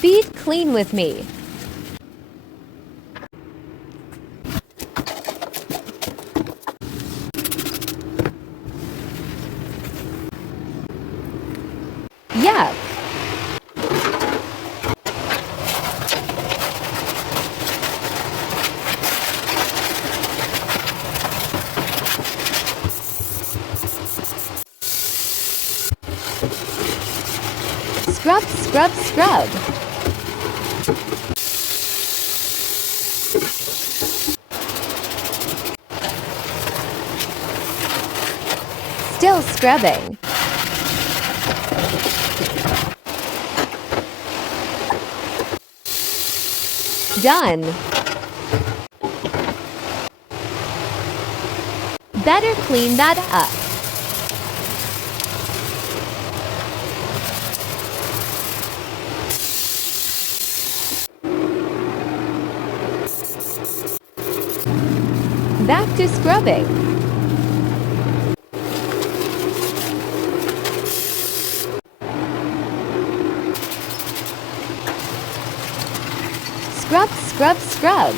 Speed clean with me. Yuck. Scrub, scrub, scrub. Still scrubbing. Done. Better clean that up. Back to scrubbing. Scrub, scrub, scrub.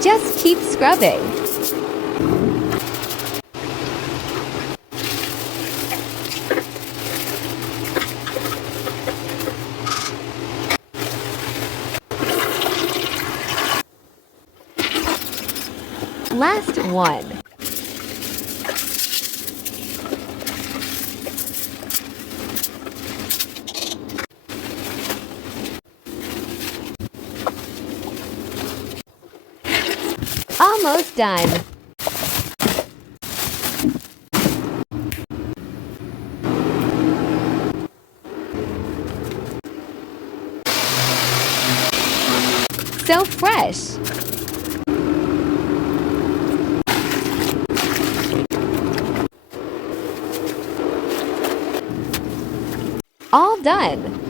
Just keep scrubbing. Last one. Almost done. So fresh. All done.